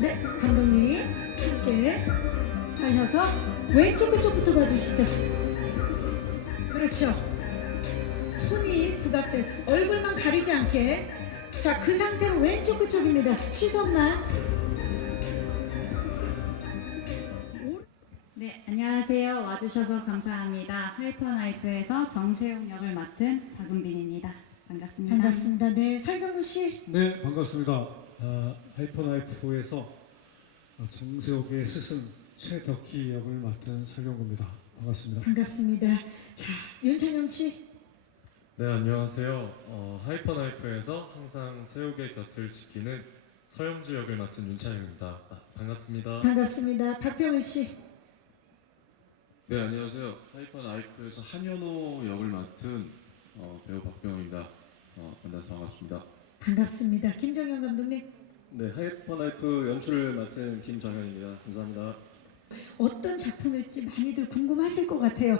네, 감독님 함께 하셔서 왼쪽 그쪽부터 봐주시죠. 그렇죠. 손이 부각돼 얼굴만 가리지 않게. 자, 그 상태로 왼쪽 그쪽입니다. 시선만. 네, 안녕하세요. 와주셔서 감사합니다. 하이퍼나이프에서 정세용 역을 맡은 박은빈입니다. 반갑습니다. 반갑습니다. 네, 설경구 씨. 네, 반갑습니다. 하이퍼나이프에서 정세옥의 스승 최덕희 역을 맡은 설경구입니다. 반갑습니다. 반갑습니다. 자, 윤찬영 씨. 네, 안녕하세요. 하이퍼나이프에서 항상 세옥의 곁을 지키는 서영주 역을 맡은 윤찬영입니다. 반갑습니다. 반갑습니다. 박병희 씨. 네, 안녕하세요. 하이퍼나이프에서 한현호 역을 맡은 배우 박병호입니다. 만나서 반갑습니다. 반갑습니다. 김정현 감독님. 네, 하이퍼나이프 연출을 맡은 김정현입니다. 감사합니다. 어떤 작품일지 많이들 궁금하실 것 같아요.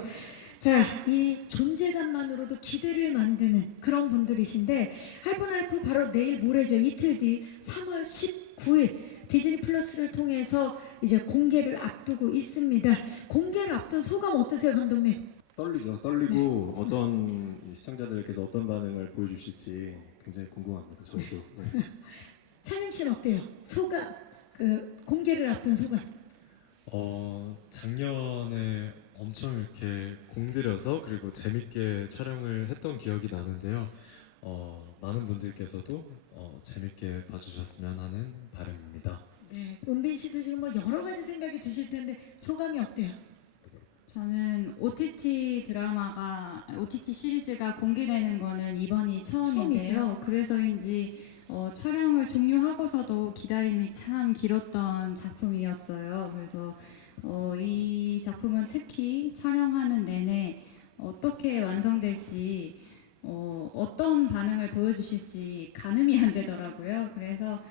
자, 이 존재감만으로도 기대를 만드는 그런 분들이신데, 하이퍼나이프 바로 내일 모레죠. 이틀 뒤 3월 19일 디즈니 플러스를 통해서 이제 공개를 앞두고 있습니다. 공개를 앞둔 소감 어떠세요, 감독님? 떨리죠. 떨리고 어떤 시청자들께서 어떤 반응을 보여주실지 굉장히 궁금합니다. 저도. 네. 찬영 씨는 어때요? 소감, 공개를 앞둔 소감. 작년에 엄청 이렇게 공들여서 그리고 재밌게 촬영을 했던 기억이 나는데요. 많은 분들께서도 재밌게 봐주셨으면 하는 바람입니다. 네, 은빈 씨도 지금 뭐 여러 가지 생각이 드실 텐데 소감이 어때요? 저는 OTT 시리즈가 공개되는 거는 이번이 처음인데요. 처음이죠. 그래서인지 촬영을 종료하고서도 기다림이 참 길었던 작품이었어요. 그래서 이 작품은 특히 촬영하는 내내 어떻게 완성될지 어떤 반응을 보여주실지 가늠이 안 되더라고요. 그래서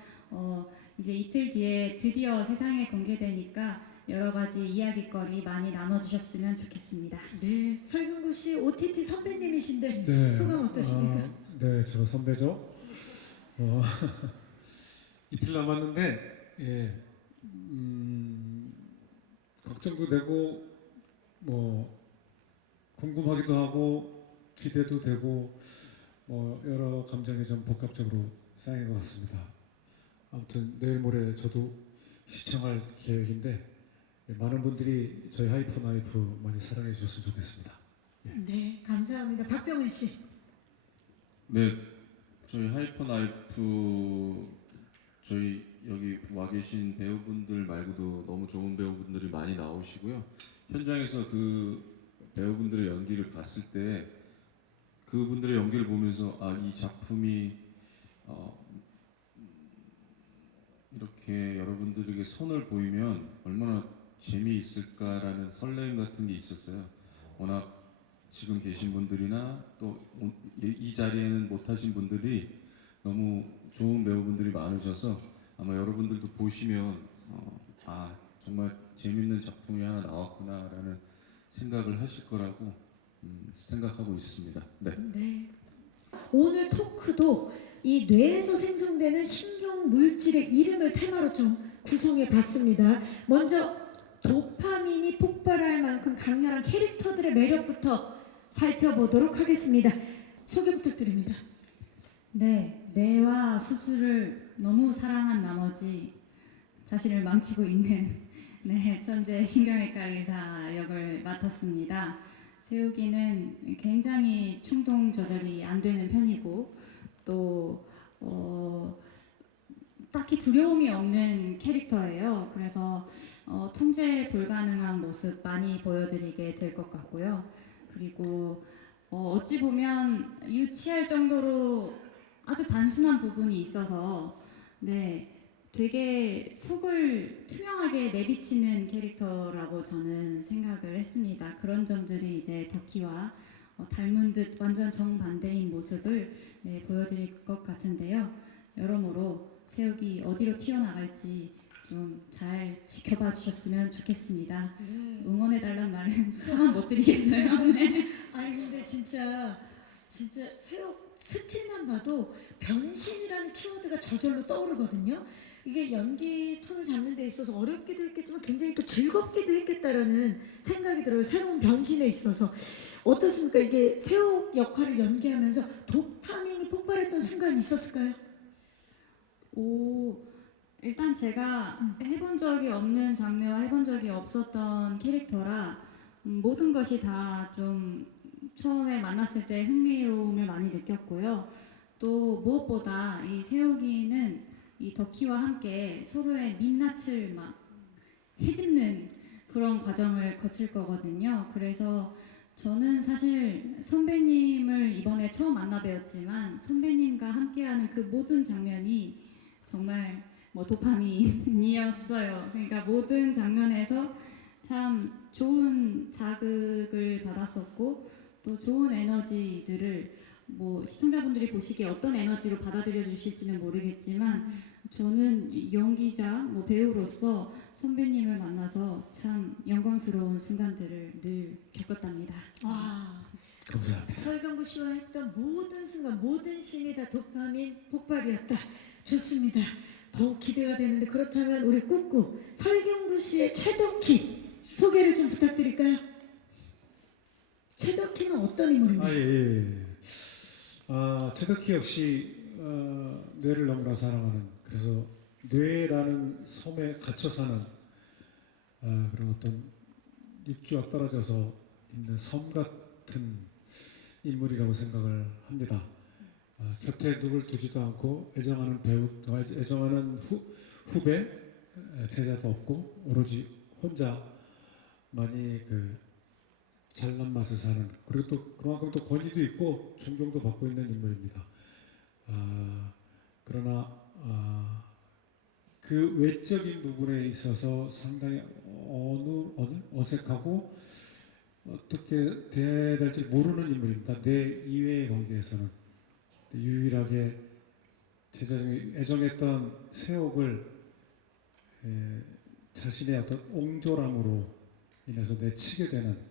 이제 이틀 뒤에 드디어 세상에 공개되니까 여러 가지 이야기거리 많이 나눠주셨으면 좋겠습니다. 네, 설경구 씨 OTT 선배님이신데 네, 소감 어떠십니까? 네, 저 선배죠. 이틀 남았는데, 예, 걱정도 되고, 뭐 궁금하기도 하고, 기대도 되고, 여러 감정이 좀 복합적으로 쌓인 것 같습니다. 아무튼 내일 모레 저도 시청할 계획인데 많은 분들이 저희 하이퍼나이프 많이 사랑해 주셨으면 좋겠습니다. 네, 감사합니다. 박병훈 씨. 네, 저희 하이퍼나이프 저희 여기 와 계신 배우분들 말고도 너무 좋은 배우분들이 많이 나오시고요. 현장에서 그 배우분들의 연기를 봤을 때 그분들의 연기를 보면서 이 작품이 이렇게 여러분들에게 선을 보이면 얼마나 재미있을까라는 설렘 같은 게 있었어요. 워낙 지금 계신 분들이나 또 이 자리에는 못하신 분들이 너무 좋은 배우분들이 많으셔서 아마 여러분들도 보시면 정말 재밌는 작품이 하나 나왔구나라는 생각을 하실 거라고 생각하고 있습니다. 네. 네. 오늘 토크도 이 뇌에서 생성되는 신경 물질의 이름을 테마로 좀 구성해 봤습니다. 먼저 도파민이 폭발할 만큼 강렬한 캐릭터들의 매력부터 살펴보도록 하겠습니다. 소개 부탁드립니다. 네, 뇌와 수술을 너무 사랑한 나머지 자신을 망치고 있는 천재 신경외과 의사 역을 맡았습니다. 세욱이는 굉장히 충동 조절이 안 되는 편이고 또 딱히 두려움이 없는 캐릭터예요. 그래서 통제 불가능한 모습 많이 보여드리게 될 것 같고요. 그리고 어찌 보면 유치할 정도로 아주 단순한 부분이 있어서 되게 속을 투명하게 내비치는 캐릭터라고 저는 생각을 했습니다. 그런 점들이 이제 덕희와 닮은 듯 완전 정반대인 모습을 보여드릴 것 같은데요. 여러모로 세욱이 어디로 튀어나갈지 좀 잘 지켜봐 주셨으면 좋겠습니다. 네. 응원해달란 말은 참 못 드리겠어요. 네. 아니 근데 진짜 세욱 스틸만 봐도 변신이라는 키워드가 저절로 떠오르거든요. 이게 연기 톤을 잡는 데 있어서 어렵기도 했겠지만 굉장히 또 즐겁기도 했겠다라는 생각이 들어요. 새로운 변신에 있어서. 어떻습니까? 이게 새우 역할을 연기하면서 도파민이 폭발했던 순간이 있었을까요? 일단 제가 해본 적이 없는 장르와 해본 적이 없었던 캐릭터라 모든 것이 다 좀 처음에 만났을 때 흥미로움을 많이 느꼈고요. 또 무엇보다 이 세욱이는 이 덕희와 함께 서로의 민낯을 막 헤집는 그런 과정을 거칠 거거든요. 그래서 저는 사실 선배님을 이번에 처음 만나 뵈었지만 선배님과 함께하는 그 모든 장면이 정말 뭐 도파민이었어요. 그러니까 모든 장면에서 참 좋은 자극을 받았었고 또 좋은 에너지들을 뭐 시청자분들이 보시기에 어떤 에너지로 받아들여 주실지는 모르겠지만 저는 연기자 뭐 배우로서 선배님을 만나서 참 영광스러운 순간들을 늘 겪었답니다. 와, 감사합니다. 설경구 씨와 했던 모든 순간, 모든 신이 다 도파민 폭발이었다. 좋습니다. 더욱 기대가 되는데 그렇다면 우리 꾹꾹 설경구 씨의 최덕희 소개를 좀 부탁드릴까요? 최덕희는 어떤 인물인가요? 예. 최덕희 역시 뇌를 너무나 사랑하는, 그래서 뇌라는 섬에 갇혀 사는 그런 어떤 육지와 떨어져서 있는 섬 같은 인물이라고 생각을 합니다. 곁에 누굴 두지도 않고 애정하는 배우, 애정하는 후배, 제자도 없고 오로지 혼자만이 그 잘난 맛을 사는, 그리고 또 그만큼 또 권위도 있고 존경도 받고 있는 인물입니다. 그러나 그 외적인 부분에 있어서 상당히 어색하고 어떻게 돼야 될지 모르는 인물입니다. 내 이외의 관계에서는 유일하게 제자 중에 애정했던 세옥을 자신의 어떤 옹졸함으로 인해서 내치게 되는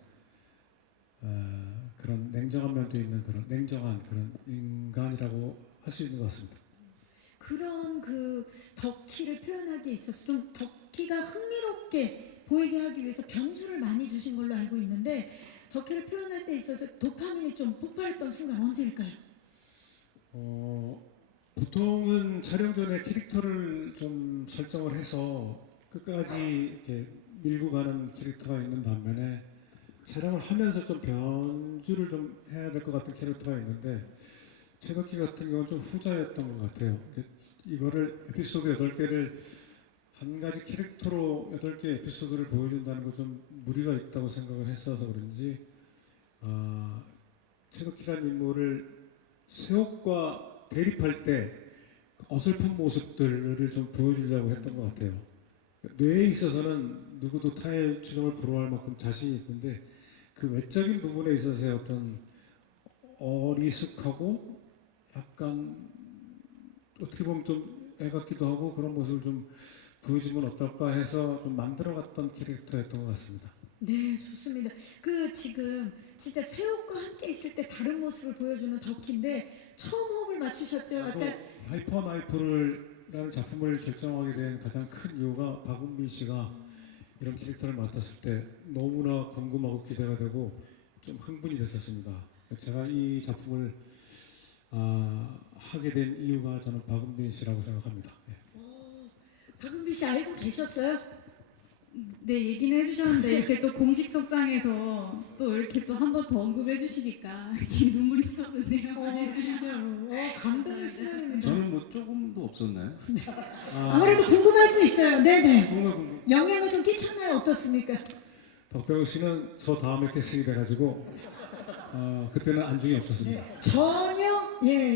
그런 냉정한 면도 있는 그런 냉정한 그런 인간이라고 할 수 있는 것 같습니다. 그런 그 덕희를 표현하기에 있어서 좀 덕희가 흥미롭게 보이게 하기 위해서 변주를 많이 주신 걸로 알고 있는데 덕희를 표현할 때 있어서 도파민이 좀 폭발했던 순간 언제일까요? 보통은 촬영 전에 캐릭터를 좀 설정을 해서 끝까지 이렇게 밀고 가는 캐릭터가 있는 반면에 촬영을 하면서 좀 변주를 좀 해야 될 것 같은 캐릭터가 있는데 최덕희 같은 경우는 좀 후자였던 것 같아요. 이거를 에피소드 8개를 한 가지 캐릭터로 8개 에피소드를 보여준다는 거 좀 무리가 있다고 생각을 했어서 그런지 최덕희라는 인물을 세옥과 대립할 때 어설픈 모습들을 좀 보여주려고 했던 것 같아요. 뇌에 있어서는 누구도 타의 추종을 불허할 만큼 자신이 있는데 그 외적인 부분에 있어서의 어떤 어리숙하고 약간 어떻게 보면 좀 애 같기도 하고 그런 모습을 좀 보여주면 어떨까 해서 좀 만들어갔던 캐릭터였던 것 같습니다. 네, 좋습니다. 그 지금 진짜 세옥과 함께 있을 때 다른 모습을 보여주는 덕희인데 처음 호흡을 맞추셨죠? 아까 하이퍼 나이프라는 작품을 결정하게 된 가장 큰 이유가 박은빈 씨가 이런 캐릭터를 맡았을 때 너무나 궁금하고 기대가 되고 좀 흥분이 됐었습니다. 제가 이 작품을 하게 된 이유가 저는 박은빈 씨라고 생각합니다. 예. 박은비 씨 알고 계셨어요? 네, 얘기는 해주셨는데 이렇게 또 공식 석상에서 또 이렇게 또 한 번 더 언급해 주시니까 눈물이 차오르네요. 진짜로. 감동의 순간입니다. 저는 뭐 조금도 없었나요? 아무래도 궁금할 수 있어요. 네네. 정말 궁금. 영향을 좀 끼쳤나요? 어떻습니까? 박병호 씨는 저 다음에 캐스팅이 돼가지고 그때는 안중이 없었습니다. 전혀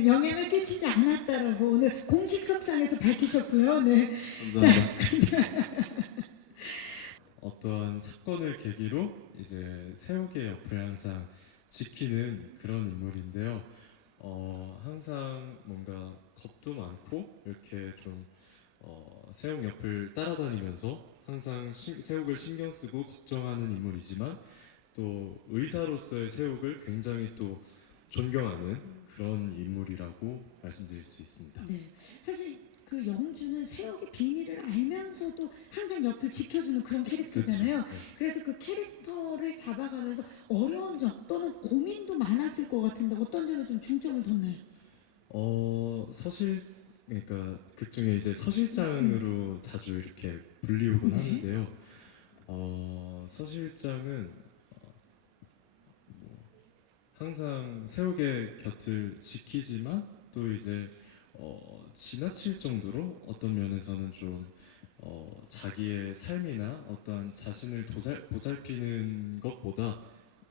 영향을 끼치지 않았다라고 오늘 공식 석상에서 밝히셨고요. 네. 감사합니다. 어떠한 사건을 계기로 이제 세욱의 옆을 항상 지키는 그런 인물인데요. 항상 뭔가 겁도 많고 이렇게 좀 세욱 옆을 따라다니면서 항상 세욱을 신경 쓰고 걱정하는 인물이지만 또 의사로서의 세욱을 굉장히 또 존경하는 그런 인물이라고 말씀드릴 수 있습니다. 네. 사실 그 영주는 세옥의 비밀을 알면서도 항상 옆을 지켜주는 그런 캐릭터잖아요. 그렇죠. 그래서 그 캐릭터를 잡아가면서 어려운 점 또는 고민도 많았을 것 같은데 어떤 점에 좀 중점을 뒀나요? 서실 그러니까 극 중에 이제 서실장으로 자주 이렇게 불리우곤 네. 하는데요. 서실장은 항상 세옥의 곁을 지키지만 또 이제 지나칠 정도로 어떤 면에서는 좀 자기의 삶이나 어떠한 자신을 보살피는 것보다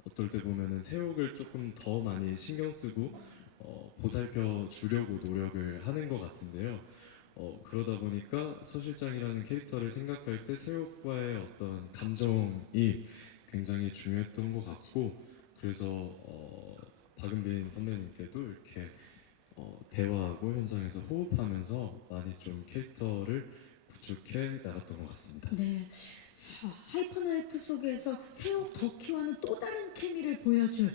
어떨 때 보면은 세옥을 조금 더 많이 신경 쓰고 보살펴 주려고 노력을 하는 것 같은데요. 그러다 보니까 서실장이라는 캐릭터를 생각할 때 세옥과의 어떤 감정이 굉장히 중요했던 것 같고, 그래서 박은빈 선배님께도 이렇게 대화하고 현장에서 호흡하면서 많이 좀 캐릭터를 구축해 나갔던 것 같습니다. 네. 자, 하이퍼나이프 속에서 세옥 덕희와는 또 다른 케미를 보여줄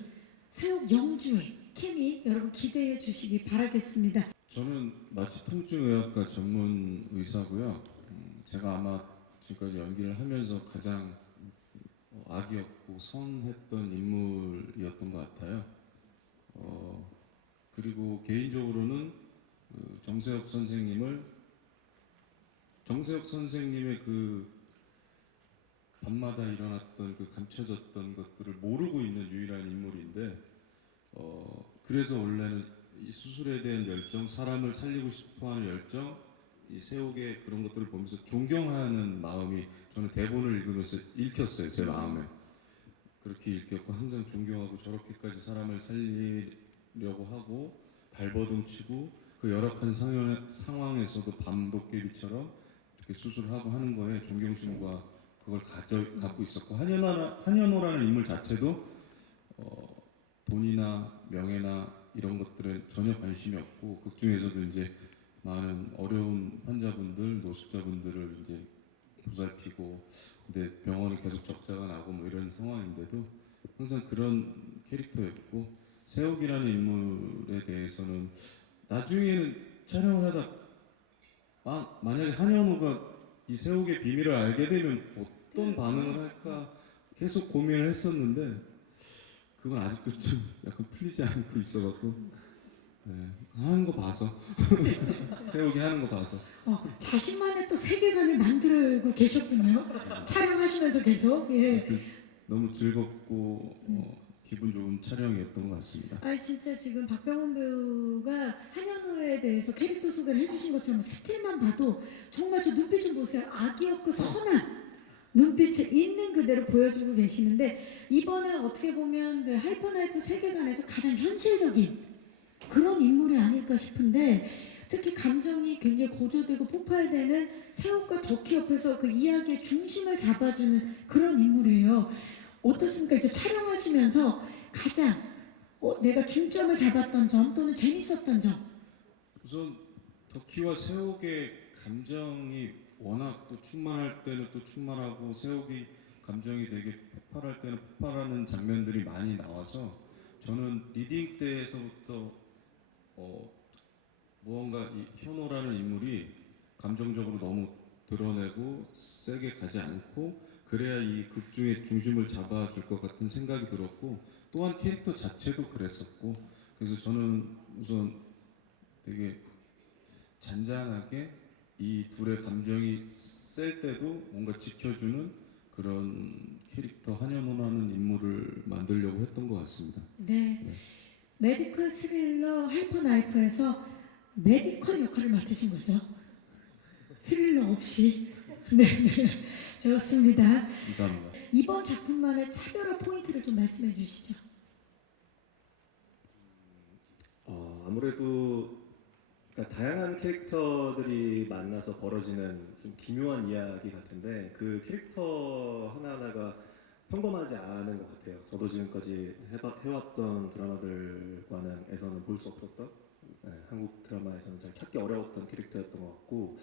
세옥 영주의 케미 여러분 기대해 주시기 바라겠습니다. 저는 마취 통증의학과 전문 의사고요. 제가 아마 지금까지 연기를 하면서 가장 악이었고 선했던 인물이었던 것 같아요. 그리고 개인적으로는 정세혁 선생님의 그 밤마다 일어났던 그 감춰졌던 것들을 모르고 있는 유일한 인물인데, 그래서 원래는 이 수술에 대한 열정, 사람을 살리고 싶어하는 열정, 이 세옥의 그런 것들을 보면서 존경하는 마음이 저는 대본을 읽으면서 읽혔어요. 제 마음에 그렇게 읽혔고, 항상 존경하고 저렇게까지 사람을 살리려고 하고 발버둥 치고 그 열악한 상황에서도 밤도깨비처럼 이렇게 수술을 하고 하는 거에 존경심과 그걸 갖고 있었고, 한현호라는 인물 자체도 돈이나 명예나 이런 것들에 전혀 관심이 없고, 극 중에서도 이제 많은 어려운 환자분들, 노숙자분들을 이제 보살피고, 근데 병원은 계속 적자가 나고 뭐 이런 상황인데도 항상 그런 캐릭터였고, 세옥이라는 인물에 대해서는 나중에는 촬영을 하다 만약에 한현우가 이 세옥의 비밀을 알게 되면 어떤 반응을 할까 계속 고민을 했었는데, 그건 아직도 좀 약간 풀리지 않고 있어갖고, 네, 하는 거 봐서 세옥이 하는 거 봐서 자신만의 또 세계관을 만들고 계셨군요. 촬영하시면서 계속. 예. 너무 즐겁고 기분 좋은 촬영이었던 것 같습니다. 아 진짜 지금 박병훈 배우가 한현호에 대해서 캐릭터 소개를 해주신 것처럼 스틸만 봐도 정말 저 눈빛 좀 보세요. 악이었고 선한 눈빛을 있는 그대로 보여주고 계시는데, 이번에 어떻게 보면 그 하이퍼나이프 세계관에서 가장 현실적인 그런 인물이 아닐까 싶은데, 특히 감정이 굉장히 고조되고 폭발되는 세옥과 덕희 옆에서 그 이야기의 중심을 잡아주는 그런 인물이에요. 어떻습니까? 이제 촬영하시면서 가장 내가 중점을 잡았던 점 또는 재밌었던 점. 우선 덕희와 세옥의 감정이 워낙 또 충만할 때는 또 충만하고, 세옥이 감정이 되게 폭발할 때는 폭발하는 장면들이 많이 나와서, 저는 리딩 때에서부터 무언가 이 현호라는 인물이 감정적으로 너무 드러내고 세게 가지 않고 그래야 이 극 중의 중심을 잡아줄 것 같은 생각이 들었고, 또한 캐릭터 자체도 그랬었고, 그래서 저는 우선 되게 잔잔하게 이 둘의 감정이 셀 때도 뭔가 지켜주는 그런 캐릭터 한현호라는 인물을 만들려고 했던 것 같습니다. 네. 메디컬 스릴러 하이퍼나이프에서 메디컬 역할을 맡으신 거죠. 스릴러 없이. 네. 좋습니다. 감사합니다. 이번 작품만의 차별화 포인트를 좀 말씀해 주시죠. 아무래도 그러니까 다양한 캐릭터들이 만나서 벌어지는 좀 기묘한 이야기 같은데, 그 캐릭터 하나하나가 평범하지 않은 것 같아요. 저도 지금까지 해왔던 드라마들과는 볼 수 없었던, 한국 드라마에서는 잘 찾기 어려웠던 캐릭터였던 것 같고,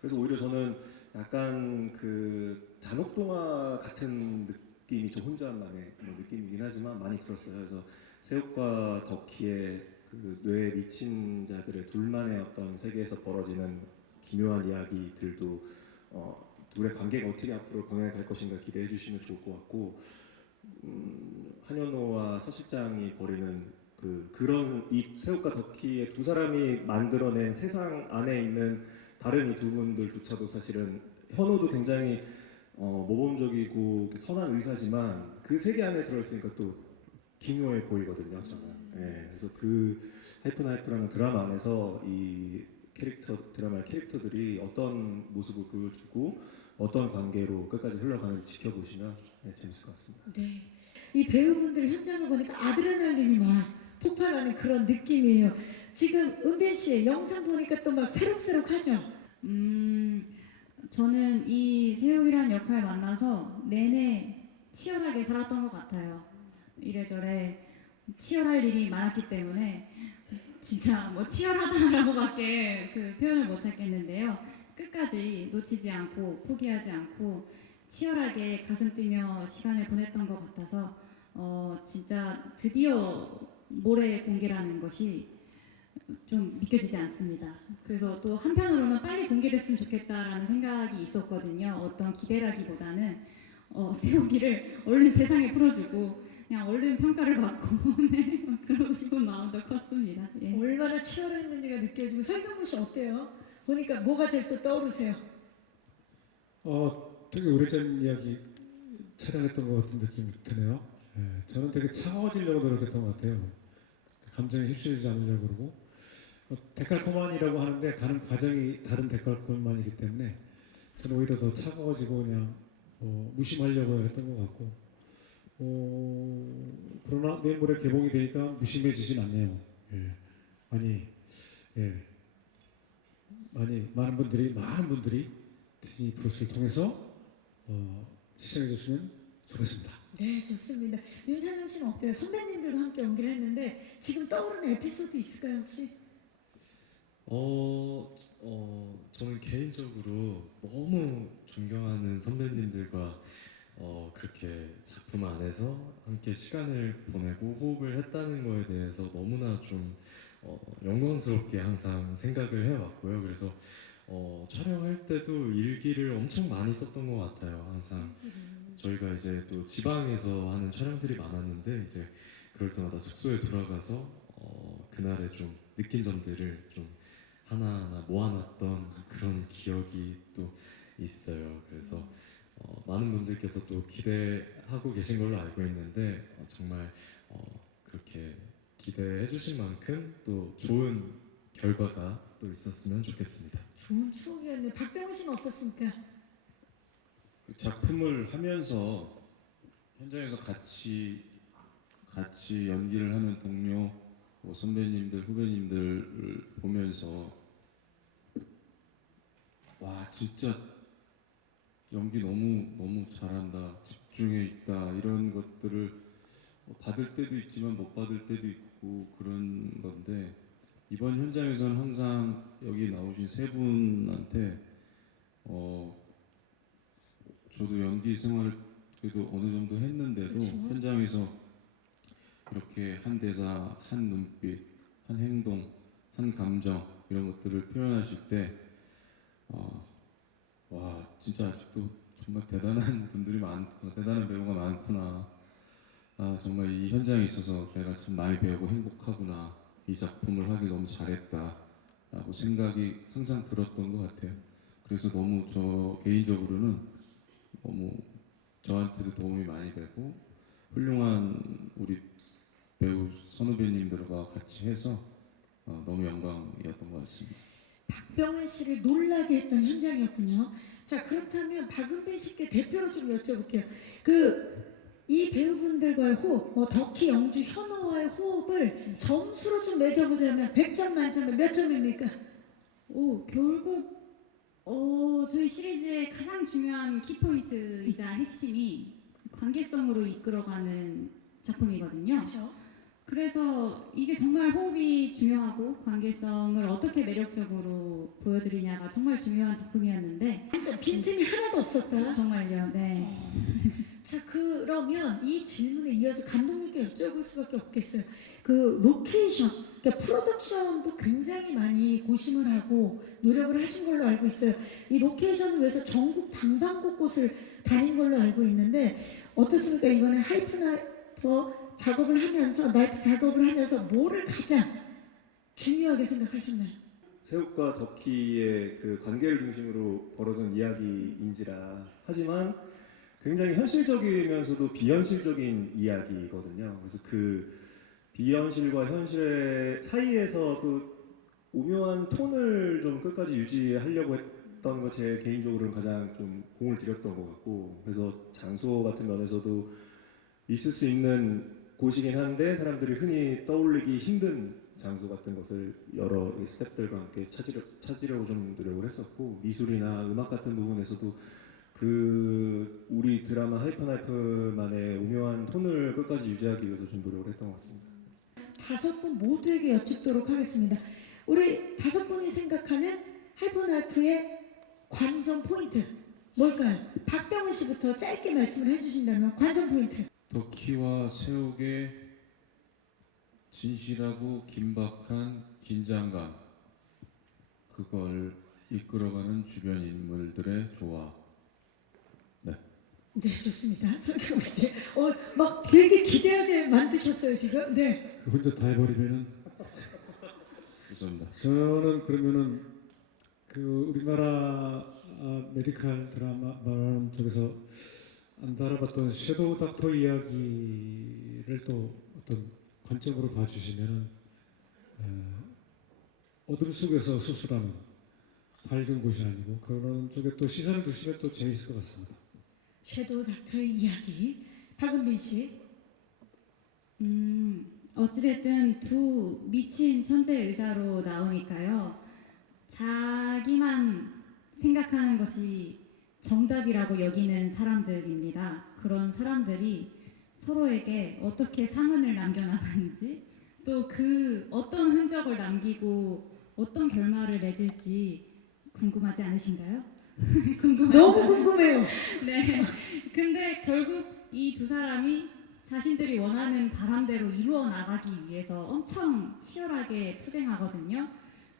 그래서 오히려 저는 약간 그 잔혹동화 같은 느낌이 저 혼자만의 느낌이긴 하지만 많이 들었어요. 그래서 세옥과 덕희의 그 뇌에 미친 자들의 둘만의 어떤 세계에서 벌어지는 기묘한 이야기들도 둘의 관계가 어떻게 앞으로 방향을 갈 것인가 기대해 주시면 좋을 것 같고 한현호와 서 실장이 벌이는 그런 이 새우과 덕희의 두 사람이 만들어낸 세상 안에 있는 다른 이 두 분들조차도 사실은 현호도 굉장히 모범적이고 선한 의사지만 그 세계 안에 들어있으니까 또 기묘해 보이거든요, 저는. 예, 그래서 그 하이픈하이프라는 드라마 안에서 이 드라마의 캐릭터들이 어떤 모습을 보여주고 어떤 관계로 끝까지 흘러가는지 지켜보시면 재밌을 것 같습니다. 네. 이 배우분들 현장을 보니까 아드레날린이 막 폭발하는 그런 느낌이에요. 지금 은빈 씨 영상 보니까 또 막 새록새록하죠? 저는 이 세욱이라는 역할 만나서 내내 치열하게 살았던 것 같아요. 이래저래 치열할 일이 많았기 때문에 진짜 뭐 치열하다라고밖에 그 표현을 못 찾겠는데요. 끝까지 놓치지 않고 포기하지 않고 치열하게 가슴 뛰며 시간을 보냈던 것 같아서 진짜 드디어 모레 공개라는 것이 좀 믿겨지지 않습니다. 그래서 또 한편으로는 빨리 공개됐으면 좋겠다라는 생각이 있었거든요. 어떤 기대라기보다는 세우기를 얼른 세상에 풀어주고 그냥 얼른 평가를 받고 네, 그러고 싶은 마음도 컸습니다. 예. 얼마나 치열했는지가 느껴지고 설경구 씨 어때요? 보니까 뭐가 제일 또 떠오르세요? 되게 오래전 이야기 촬영했던 것 같은 느낌이 드네요. 예, 저는 되게 차가워지려고 노력했던 것 같아요. 감정에 휩쓸리지 않으려고 그러고 데칼코마니라고 하는데 가는 과정이 다른 데칼코마니이기 때문에 저는 오히려 더 차가워지고 그냥 무심하려고 했던 것 같고 그러나 내일 모레 개봉이 되니까 무심해지진 않네요. 예, 많은 분들이 디즈니 플러스를 통해서 시청해 주시면 좋겠습니다. 네, 좋습니다. 윤찬영 씨는 어때요? 선배님들과 함께 연기를 했는데 지금 떠오르는 에피소드 있을까요 혹시? 저는 개인적으로 너무 존경하는 선배님들과 그렇게 작품 안에서 함께 시간을 보내고 호흡을 했다는 거에 대해서 너무나 좀 영광스럽게 항상 생각을 해왔고요. 그래서 촬영할 때도 일기를 엄청 많이 썼던 것 같아요. 항상 저희가 이제 또 지방에서 하는 촬영들이 많았는데 이제 그럴 때마다 숙소에 돌아가서 그날의 좀 느낀 점들을 좀 하나하나 모아놨던 그런 기억이 또 있어요. 그래서 많은 분들께서 또 기대하고 계신 걸로 알고 있는데 정말 그렇게 기대해 주실 만큼 또 좋은 결과가 또 있었으면 좋겠습니다. 좋은 추억이었네요. 박병호 씨는 어떻습니까? 그 작품을 하면서 현장에서 같이 연기를 하는 동료, 선배님들, 후배님들을 보면서 와 진짜 연기 너무 잘한다, 집중해 있다 이런 것들을 받을 때도 있지만 못 받을 때도 있고 그런 건데 이번 현장에서는 항상 여기 나오신 세 분한테 저도 연기 생활을 그래도 어느 정도 했는데도 그렇죠. 현장에서 이렇게 한 대사, 한 눈빛, 한 행동, 한 감정 이런 것들을 표현하실 때 와 진짜 아직도 정말 대단한 분들이 많구나, 대단한 배우가 많구나. 정말 이 현장에 있어서 내가 참 많이 배우고 행복하구나. 이 작품을 하길 너무 잘했다라고 생각이 항상 들었던 것 같아요. 그래서 너무 저 개인적으로는 너무 저한테도 도움이 많이 되고 훌륭한 우리 배우 선후배님들과 같이 해서 너무 영광이었던 것 같습니다. 박병호 씨를 놀라게 했던 현장이었군요. 자, 그렇다면 박은빈 씨께 대표로 좀 여쭤볼게요. 이 배우분들과의 호흡, 덕희, 영주, 현호와의 호흡을 점수로 좀 매겨보자면 100점 만점에 몇 점입니까? 결국 저희 시리즈의 가장 중요한 키포인트이자 핵심이 관계성으로 이끌어가는 작품이거든요. 그렇죠. 그래서 이게 정말 호흡이 중요하고 관계성을 어떻게 매력적으로 보여드리냐가 정말 중요한 작품이었는데 진짜 빈틈이 하나도 없었다. 정말요. 네. 자, 그러면 이 질문에 이어서 감독님께 여쭤볼 수밖에 없겠어요. 그 로케이션, 그러니까 프로덕션도 굉장히 많이 고심을 하고 노력을 하신 걸로 알고 있어요. 이 로케이션을 위해서 전국 방방곳곳을 다닌 걸로 알고 있는데 어떻습니까? 이번에 나이프 작업을 하면서 뭐를 가장 중요하게 생각하셨나요? 새우과 덕희의 그 관계를 중심으로 벌어진 이야기인지라 하지만 굉장히 현실적이면서도 비현실적인 이야기거든요. 그래서 그 비현실과 현실의 사이에서 그 오묘한 톤을 좀 끝까지 유지하려고 했던 거 제 개인적으로는 가장 좀 공을 들였던 것 같고, 그래서 장소 같은 면에서도 있을 수 있는 곳이긴 한데 사람들이 흔히 떠올리기 힘든 장소 같은 것을 여러 스태프들과 함께 찾으려고 좀 노력을 했었고, 미술이나 음악 같은 부분에서도 그 우리 드라마 하이퍼나이프만의 오묘한 톤을 끝까지 유지하기 위해서 좀 노력을 했던 것 같습니다. 5분 모두에게 여쭙도록 하겠습니다. 우리 5분이 생각하는 하이퍼나이프의 관전 포인트 뭘까요? 박병훈 씨부터 짧게 말씀을 해주신다면 관전 포인트. 덕희와 세옥의 진실하고 긴박한 긴장감, 그걸 이끌어가는 주변 인물들의 조화. 네, 좋습니다. 설경우 씨. 막 되게 기대하게 만드셨어요, 지금. 네. 그 혼자 다 해버리면은 죄송합니다. 저는 그러면은 그 우리나라 메디칼 드라마 말하는 쪽에서 안 다뤄봤던 섀도우 닥터 이야기를 또 어떤 관점으로 봐주시면은 어둠 속에서 수술하는 밝은 곳이 아니고 그런 쪽에 또 시선을 두시면 또 재밌을 것 같습니다. 섀도우 닥터의 이야기. 박은빈 씨. 어찌됐든 두 미친 천재 의사로 나오니까요. 자기만 생각하는 것이 정답이라고 여기는 사람들입니다. 그런 사람들이 서로에게 어떻게 상흔을 남겨나가는지, 또 그 어떤 흔적을 남기고 어떤 결말을 맺을지 궁금하지 않으신가요? 궁금하시나요? 너무 궁금해요. 네. 근데 결국 이 두 사람이 자신들이 원하는 바람대로 이루어 나가기 위해서 엄청 치열하게 투쟁하거든요.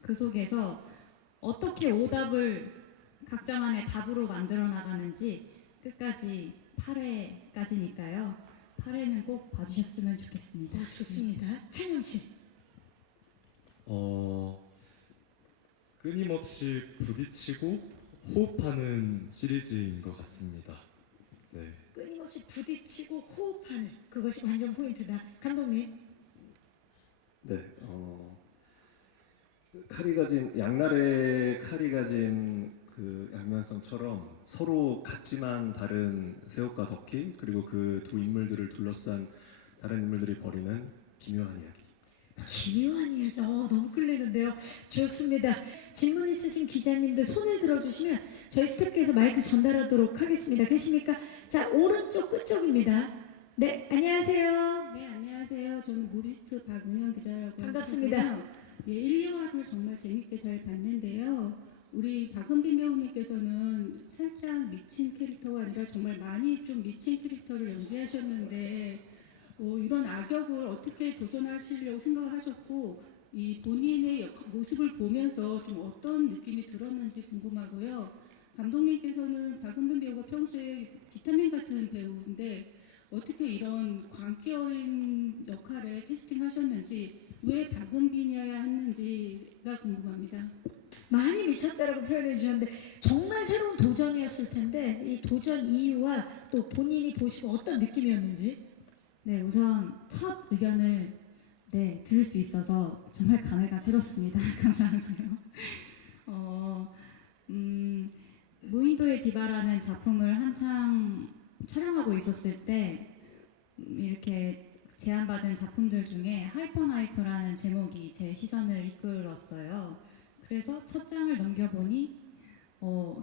그 속에서 어떻게 오답을 각자만의 답으로 만들어 나가는지 끝까지 8회까지니까요. 8회는 꼭 봐주셨으면 좋겠습니다. 좋습니다. 찬영 씨. 끊임없이 부딪히고 호흡하는 시리즈인 것 같습니다. 네. 끊임없이 부딪히고 호흡하는 그것이 관전 포인트다. 감독님. 네, 양날의 칼이 가진 그 양면성처럼 서로 같지만 다른 세옥과 덕희, 그리고 그 두 인물들을 둘러싼 다른 인물들이 벌이는 기묘한 이야기. 기묘한 이야기. 너무 끌리는데요. 좋습니다. 질문 있으신 기자님들 손을 들어주시면 저희 스태프께서 마이크 전달하도록 하겠습니다. 계십니까? 자, 오른쪽 끝쪽입니다. 네, 안녕하세요. 네, 안녕하세요. 저는 모리스트 박은영 기자라고 반갑습니다. 하고요. 예, 1, 2화를 정말 재밌게 잘 봤는데요. 우리 박은빈 배우님께서는 살짝 미친 캐릭터가 아니라 정말 많이 좀 미친 캐릭터를 연기하셨는데 이런 악역을 어떻게 도전하시려고 생각하셨고 이 본인의 모습을 보면서 좀 어떤 느낌이 들었는지 궁금하고요. 감독님께서는 박은빈 배우가 평소에 비타민 같은 배우인데 어떻게 이런 광기 어린 역할에 캐스팅하셨는지, 왜 박은빈이어야 했는지가 궁금합니다. 많이 미쳤다라고 표현해 주셨는데 정말 새로운 도전이었을 텐데 이 도전 이유와 또 본인이 보시고 어떤 느낌이었는지. 네, 우선 첫 의견을 들을 수 있어서 정말 감회가 새롭습니다. 감사하고요. 무인도의 디바라는 작품을 한창 촬영하고 있었을 때 이렇게 제안받은 작품들 중에 하이퍼나이프라는 제목이 제 시선을 이끌었어요. 그래서 첫 장을 넘겨보니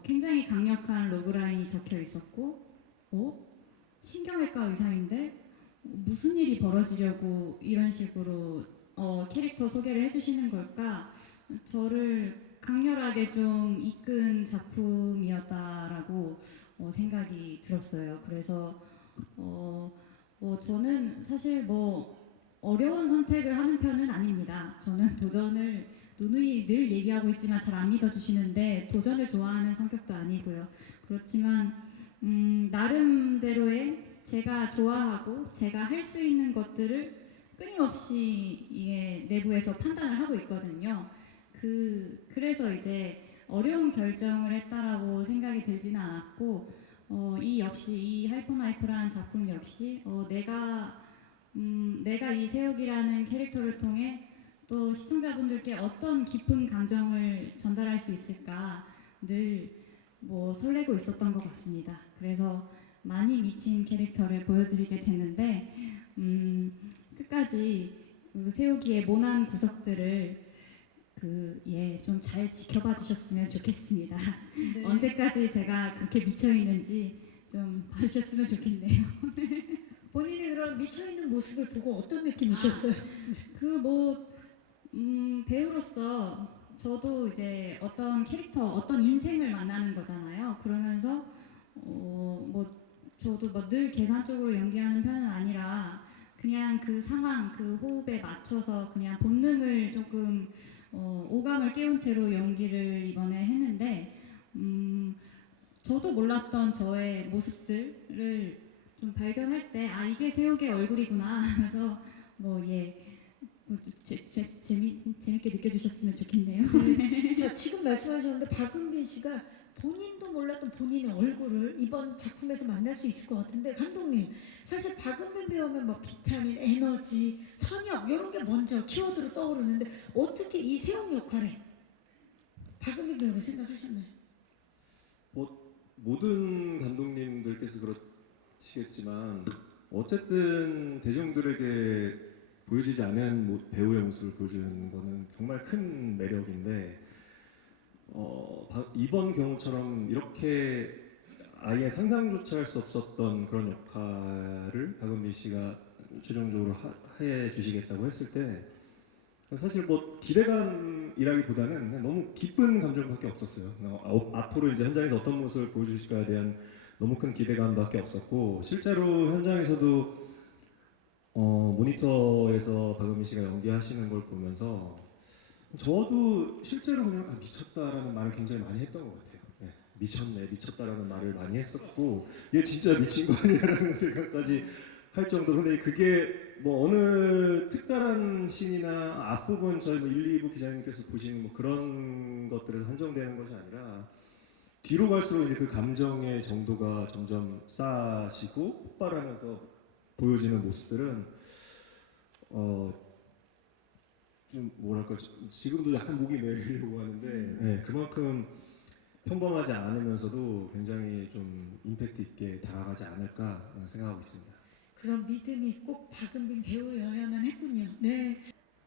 굉장히 강력한 로그라인이 적혀 있었고 신경외과 의사인데 무슨 일이 벌어지려고 이런 식으로 캐릭터 소개를 해주시는 걸까? 저를 강렬하게 좀 이끈 작품이었다라고 생각이 들었어요. 그래서 저는 사실 어려운 선택을 하는 편은 아닙니다. 저는 도전을 누누이 늘 얘기하고 있지만 잘 안 믿어주시는데 도전을 좋아하는 성격도 아니고요. 그렇지만 나름대로의 제가 좋아하고 제가 할 수 있는 것들을 끊임없이 이게 내부에서 판단을 하고 있거든요. 그래서 이제 어려운 결정을 했다라고 생각이 들지는 않았고 이 하이퍼나이프라는 작품 역시 내가 이 세욱이라는 캐릭터를 통해 또 시청자분들께 어떤 깊은 감정을 전달할 수 있을까 늘 설레고 있었던 것 같습니다. 그래서 많이 미친 캐릭터를 보여드리게 됐는데 끝까지 세욱이의 모난 구석들을 좀 잘 지켜봐 주셨으면 좋겠습니다. 네. 언제까지 제가 그렇게 미쳐 있는지 좀 봐주셨으면 좋겠네요. 본인이 그런 미쳐 있는 모습을 보고 어떤 느낌이셨어요? 배우로서 저도 이제 어떤 캐릭터, 어떤 인생을 만나는 거잖아요. 그러면서 저도 늘 계산적으로 연기하는 편은 아니라 그냥 그 상황, 그 호흡에 맞춰서 그냥 본능을 조금 오감을 깨운 채로 연기를 이번에 했는데 저도 몰랐던 저의 모습들을 좀 발견할 때 이게 세욱의 얼굴이구나 하면서 재밌게 느껴주셨으면 좋겠네요. 네. 자, 지금 말씀하셨는데 박은빈 씨가 본인도 몰랐던 본인의 얼굴을 이번 작품에서 만날 수 있을 것 같은데 감독님 사실 박은빈 배우면 비타민, 에너지, 선역 이런 게 먼저 키워드로 떠오르는데 어떻게 이 세웅 역할에 박은빈 배우를 생각하셨나요? 모든 감독님들께서 그러시겠지만 어쨌든 대중들에게 보여지지 않은 배우의 모습을 보여주는 거는 정말 큰 매력인데 이번 경우처럼 이렇게 아예 상상조차 할 수 없었던 그런 역할을 박은빈 씨가 최종적으로 해 주시겠다고 했을 때 사실 기대감이라기보다는 그냥 너무 기쁜 감정밖에 없었어요. 앞으로 이제 현장에서 어떤 모습을 보여주실까에 대한 너무 큰 기대감밖에 없었고 실제로 현장에서도 모니터에서 박은빈 씨가 연기하시는 걸 보면서 저도 실제로 그냥 미쳤다라는 말을 굉장히 많이 했던 것 같아요. 네, 미쳤다라는 말을 많이 했었고 얘 진짜 미친 거 아니야라는 생각까지 할 정도로 근데 그게 어느 특별한 씬이나 앞부분 저희 1, 2부 기자님께서 보시는 그런 것들에서 한정되는 것이 아니라 뒤로 갈수록 이제 그 감정의 정도가 점점 쌓아지고 폭발하면서 보여지는 모습들은 좀 뭐랄까 지금도 약간 목이 메이려고 하는데 네, 그만큼 평범하지 않으면서도 굉장히 좀 임팩트 있게 다가가지 않을까 생각하고 있습니다. 그런 믿음이 꼭 박은빈 배우여야만 했군요. 네,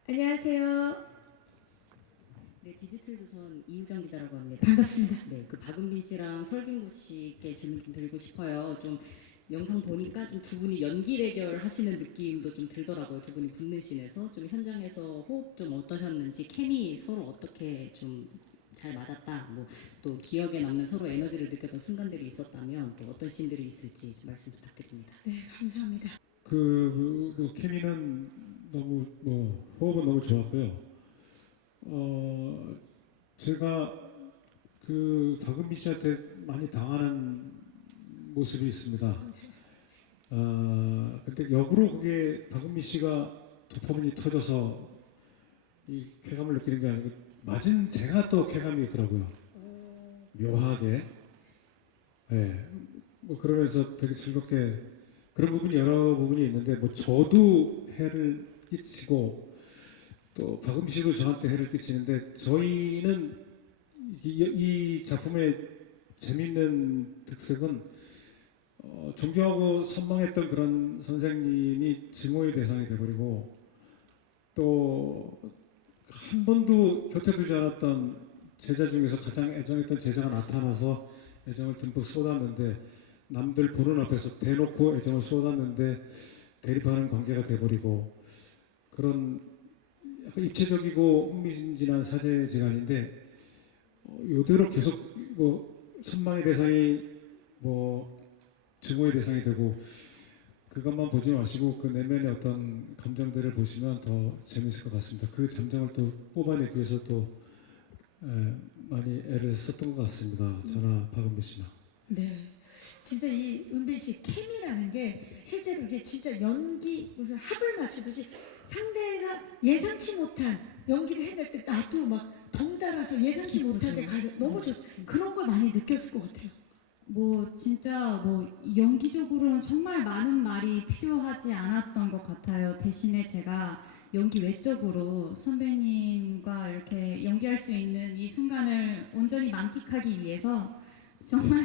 안녕하세요. 네, 디지털조선 이유정 기자라고 합니다. 반갑습니다. 네, 그 박은빈 씨랑 설경구 씨께 질문 좀 드리고 싶어요. 좀 영상 보니까 좀 두 분이 연기 대결 하시는 느낌도 좀 들더라고요. 두 분이 붙는 씬에서 좀 현장에서 호흡 좀 어떠셨는지 케미 서로 어떻게 좀 잘 맞았다. 또 기억에 남는 서로 에너지를 느꼈던 순간들이 있었다면 또 어떤 씬들이 있을지 좀 말씀 부탁드립니다. 네, 감사합니다. 케미는 너무 호흡은 너무 좋았고요. 제가 박은빈 씨한테 많이 당하는 모습이 있습니다. 근데 역으로 그게 박은빈 씨가 도파민이 터져서 이 쾌감을 느끼는 게 아니고 맞은 제가 또 쾌감이 있더라고요. 묘하게. 네. 그러면서 되게 즐겁게 그런 부분이 여러 부분이 있는데 저도 해를 끼치고 또 박은빈 씨도 저한테 해를 끼치는데 저희는 이 작품의 재미있는 특색은 존경하고 선망했던 그런 선생님이 증오의 대상이 돼버리고 또 한 번도 곁에 두지 않았던 제자 중에서 가장 애정했던 제자가 나타나서 애정을 듬뿍 쏟았는데 남들 보는 앞에서 대놓고 애정을 쏟았는데 대립하는 관계가 돼버리고 그런 약간 입체적이고 흥미진진한 사제지간인데 이대로 계속 선망의 대상이 증오의 대상이 되고 그것만 보지 마시고 그 내면의 어떤 감정들을 보시면 더 재밌을 것 같습니다. 그 감정을 또 뽑아내기 위해서 또 많이 애를 썼던 것 같습니다. 저나 박은비 씨나. 네. 진짜 이 은빈 씨 케미라는 게 실제로 이제 진짜 연기 무슨 합을 맞추듯이 상대가 예상치 못한 연기를 해낼 때 나도 막 덩달아서 예상치 못하게 가서 너무 좋죠. 그런 걸 많이 느꼈을 것 같아요. 뭐 진짜 뭐 연기적으로는 정말 많은 말이 필요하지 않았던 것 같아요. 대신에 제가 연기 외적으로 선배님과 이렇게 연기할 수 있는 이 순간을 온전히 만끽하기 위해서 정말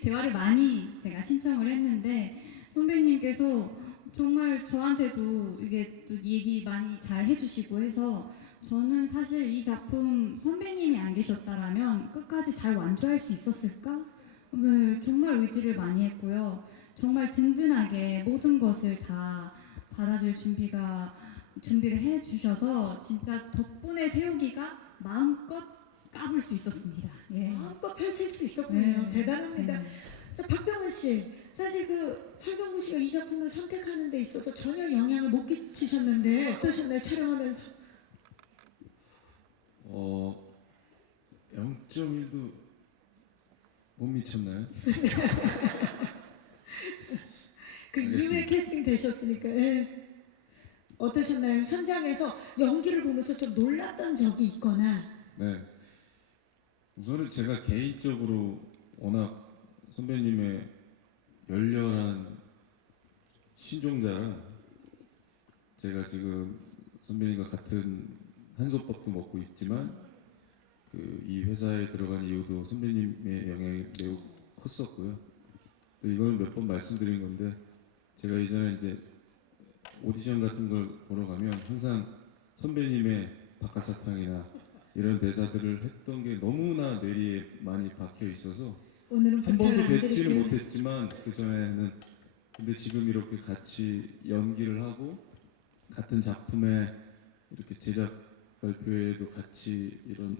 대화를 많이 제가 신청을 했는데 선배님께서 정말 저한테도 이게 또 얘기 많이 잘 해주시고 해서 저는 사실 이 작품 선배님이 안 계셨다라면 끝까지 잘 완주할 수 있었을까? 네, 정말 의지를 많이 했고요. 정말 든든하게 모든 것을 다 받아줄 준비를 해주셔서 진짜 덕분에 세우기가 마음껏 까불 수 있었습니다. 예. 마음껏 펼칠 수 있었군요. 네. 대단합니다. 네. 자, 박병은 씨, 사실 그 설경구 씨가 이 작품을 선택하는 데 있어서 전혀 영향을 못 끼치셨는데 어떠셨나요? 촬영하면서? 0.1도 못 미쳤나요? 그 알겠습니다. 이후에 캐스팅 되셨으니까 예. 어떠셨나요? 현장에서 연기를 보면서 좀 놀랐던 적이 있거나. 네. 우선은 제가 개인적으로 워낙 선배님의 열렬한 신종자라 제가 지금 선배님과 같은 한솥밥도 먹고 있지만 이 회사에 들어간 이유도 선배님의 영향이 매우 컸었고요. 또 이걸 몇 번 말씀드린 건데 제가 이전에 이제 오디션 같은 걸 보러 가면 항상 선배님의 박하사탕이나 이런 대사들을 했던 게 너무나 뇌리에 많이 박혀 있어서 오늘은 한 부탁을 번도 안 뵙지는 드릴게요. 못했지만 그 전에는 근데 지금 이렇게 같이 연기를 하고 같은 작품에 이렇게 제작 발표회에도 같이 이런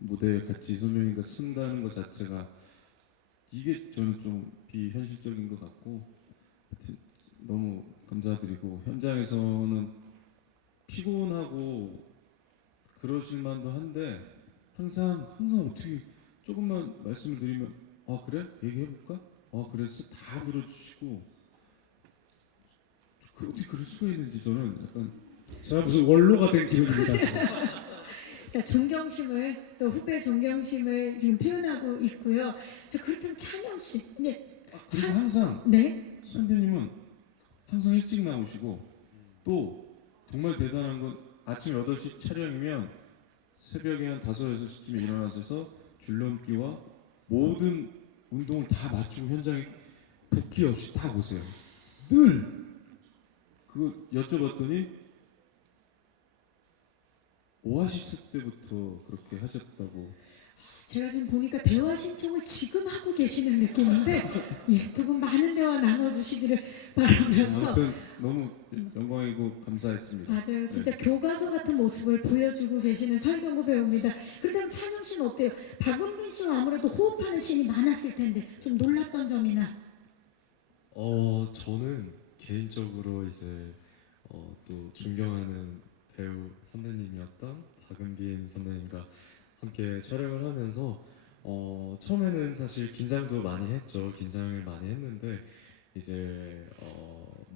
무대에 같이 선배님과 쓴다는 것 자체가 이게 저는 좀 비현실적인 것 같고 하여튼 너무 감사드리고 현장에서는 피곤하고 그러실 만도 한데 항상 어떻게 조금만 말씀을 드리면 아 그래? 얘기해볼까? 아 그랬어? 다 들어주시고 어떻게 그럴 수가 있는지 저는 약간 제가 무슨 원로가 된 기분입니다. 자, 존경심을 또 후배 존경심을 지금 표현하고 있고요. 자, 그렇다면 찬영 씨, 네, 그리고 항상 네, 선배님은 항상 일찍 나오시고 또 정말 대단한 건 아침 8시 촬영이면 새벽에 한 5, 6시쯤에 일어나셔서 줄넘기와 모든 운동을 다 맞추고 현장에 붓기 없이 다 오세요. 늘 그거 여쭤봤더니 오아시스 때부터 그렇게 하셨다고. 제가 지금 보니까 대화 신청을 지금 하고 계시는 느낌인데, 예, 두 분 많은 대화 나눠주시기를 바라면서. 아무튼 너무 영광이고 감사했습니다. 맞아요. 진짜 교과서 같은 모습을 보여주고 계시는 설경구 배우입니다. 그렇다면 찬영 씨는 어때요? 박은빈 씨와 아무래도 호흡하는 씬이 많았을 텐데 좀 놀랐던 점이나. 저는 개인적으로 이제 또 존경하는 배우 선배님이었던 박은빈 선배님과 함께 촬영을 하면서 처음에는 사실 긴장도 많이 했죠. 긴장을 많이 했는데 이제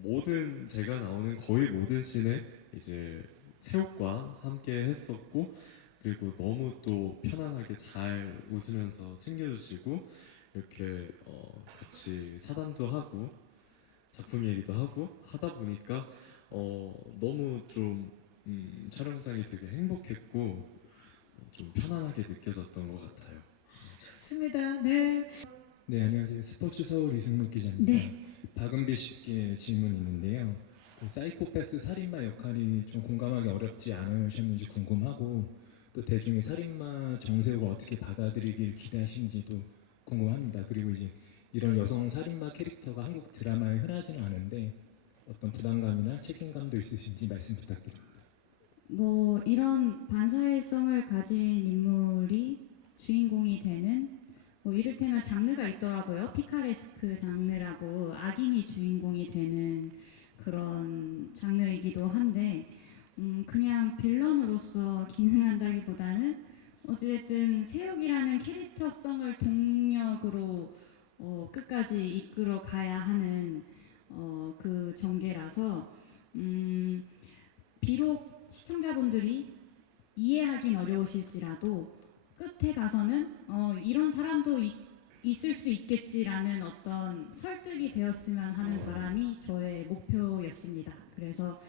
모든 제가 나오는 거의 모든 씬에 이제 새옥과 함께 했었고 그리고 너무 또 편안하게 잘 웃으면서 챙겨주시고 이렇게 같이 사담도 하고 작품 얘기도 하고 하다 보니까 너무 좀 촬영장이 되게 행복했고 좀 편안하게 느껴졌던 것 같아요. 좋습니다. 네. 네, 안녕하세요. 스포츠 서울 이승묵 기자입니다. 네. 박은비 씨께 질문이 있는데요. 그 사이코패스 살인마 역할이 좀 공감하기 어렵지 않으셨는지 궁금하고 또 대중이 살인마 정세호가 어떻게 받아들이길 기대하시는지도 궁금합니다. 그리고 이제 이런 여성 살인마 캐릭터가 한국 드라마에 흔하지는 않은데 어떤 부담감이나 책임감도 있으신지 말씀 부탁드립니다. 뭐 이런 반사회성을 가진 인물이 주인공이 되는 뭐 이를테면 장르가 있더라고요. 피카레스크 장르라고 악인이 주인공이 되는 그런 장르이기도 한데 그냥 빌런으로서 기능한다기보다는 어쨌든 세욱이라는 캐릭터성을 동력으로 끝까지 이끌어 가야 하는 그 전개라서 비록 시청자분들이 이해하긴 어려우실지라도 끝에 가서는 이런 사람도 있을 수 있겠지라는 어떤 설득이 되었으면 하는 바람이 저의 목표였습니다. 그래서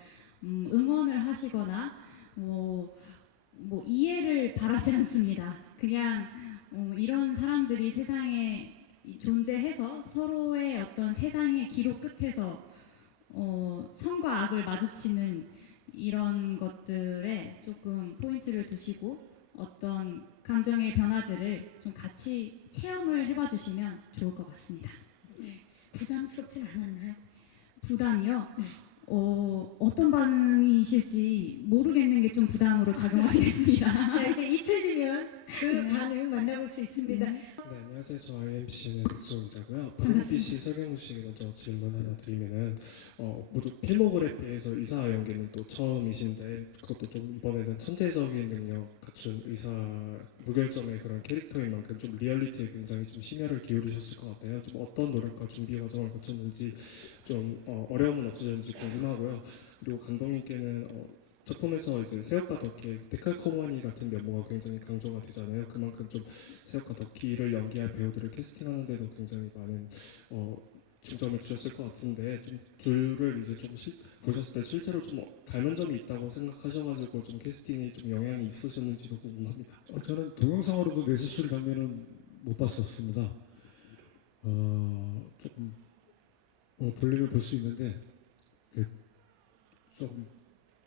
응원을 하시거나 뭐 이해를 바라지 않습니다. 그냥 이런 사람들이 세상에 존재해서 서로의 어떤 세상의 기로 끝에서 선과 악을 마주치는 이런 것들에 조금 포인트를 두시고 어떤 감정의 변화들을 좀 같이 체험을 해봐 주시면 좋을 것 같습니다. 부담스럽진 않았나요? 부담이요? 네. 어떤 반응이실지 모르겠는 게 좀 부담으로 작용하게 됐습니다. 자, 이제 이틀 뒤면 그 반응 만나볼 수 있습니다. 네, 안녕하세요. 저 IMC의 백수이자고요. 박은비 씨, 설경구 씨 먼저 질문 하나 드리면은 모두 필모그래피에서 의사 연기는 또 처음이신데 그것도 좀 이번에는 천재적인 능력 갖춘 의사 무결점의 그런 캐릭터인 만큼 좀 리얼리티에 굉장히 좀 심혈을 기울이셨을 것 같아요. 좀 어떤 노력과 준비 과정을 거쳤는지 좀 어려움은 없으셨는지 궁금하고요. 그리고 감독님께는 작품에서 이제 새우과 덕기의 데칼코마니 같은 면모가 굉장히 강조가 되잖아요. 그만큼 좀 새우과 덕기를 연기할 배우들을 캐스팅하는데도 굉장히 많은 중점을 주셨을 것 같은데 좀 둘을 이제 좀 보셨을 때 실제로 좀 닮은 점이 있다고 생각하셔가지고 좀 캐스팅이 좀 영향이 있으셨는지도 궁금합니다. 저는 동영상으로도 뇌수술 장면은 못 봤었습니다. 조금 볼륨을 볼 수 있는데 조금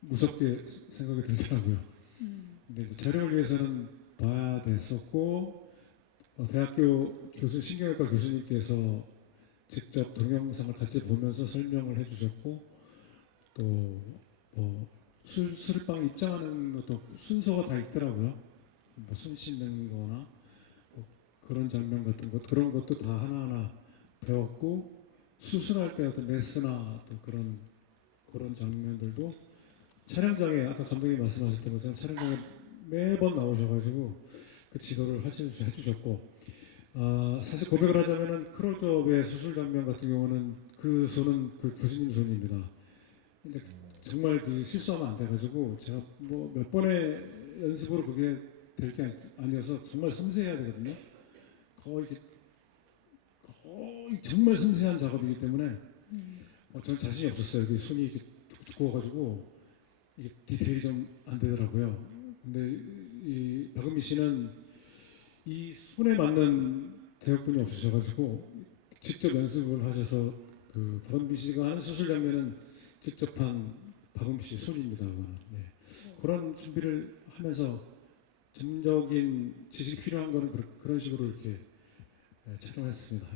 무섭게 생각이 들더라고요. 근데 이제 촬영을 위해서는 봐야 됐었고 대학교 신경외과 교수님께서 직접 동영상을 같이 보면서 설명을 해주셨고 또 뭐 수술방 입장하는 것도 순서가 다 있더라고요. 뭐 손 씻는 거나 뭐 그런 장면 같은 것 그런 것도 다 하나하나 배웠고 수술할 때 어떤 메스나 또 그런 장면들도 촬영장에 아까 감독님 말씀하셨던 것처럼 촬영장에 매번 나오셔가지고 그 지도를 해주셨고 사실 고백을 하자면은 크로즈업의 수술 장면 같은 경우는 그 손은 그 교수님 손입니다. 근데 정말 그 실수하면 안 돼가지고 제가 뭐 몇 번의 연습으로 그게 될 게 아니어서 정말 섬세해야 되거든요. 거의 정말 섬세한 작업이기 때문에 저는 자신이 없었어요. 그 손이 이렇게 두꺼워가지고 이게 디테일이 좀 안 되더라고요. 근데 이 박은미 씨는 이 손에 맞는 대역분이 없으셔가지고 직접 연습을 하셔서 그 박은미 씨가 하는 수술 장면은 직접 한 박은미 씨 손입니다. 네. 그런 준비를 하면서 전적인 지식이 필요한 거는 그런 식으로 이렇게 촬영했습니다.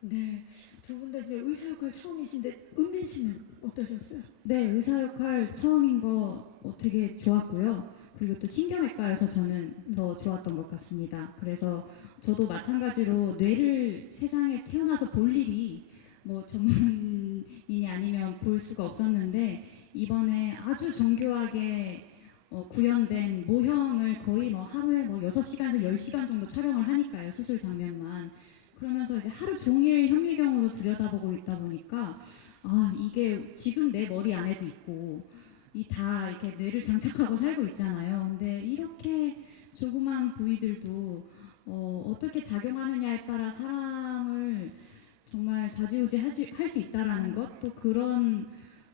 네, 두 분 다 이제 의사 역할 처음이신데 은빈 씨는 어떠셨어요? 네, 의사 역할 처음인 거 되게 좋았고요. 그리고 또 신경외과에서 저는 더 좋았던 것 같습니다. 그래서 저도 마찬가지로 뇌를 세상에 태어나서 볼 일이 뭐 전문인이 아니면 볼 수가 없었는데 이번에 아주 정교하게 구현된 모형을 거의 뭐 하루에 뭐 6시간에서 10시간 정도 촬영을 하니까요. 수술 장면만. 그러면서 이제 하루 종일 현미경으로 들여다보고 있다 보니까 이게 지금 내 머리 안에도 있고 다 이렇게 뇌를 장착하고 살고 있잖아요. 근데 이렇게 조그만 부위들도 어떻게 작용하느냐에 따라 사람을 정말 좌지우지 할 수 있다라는 것, 또 그런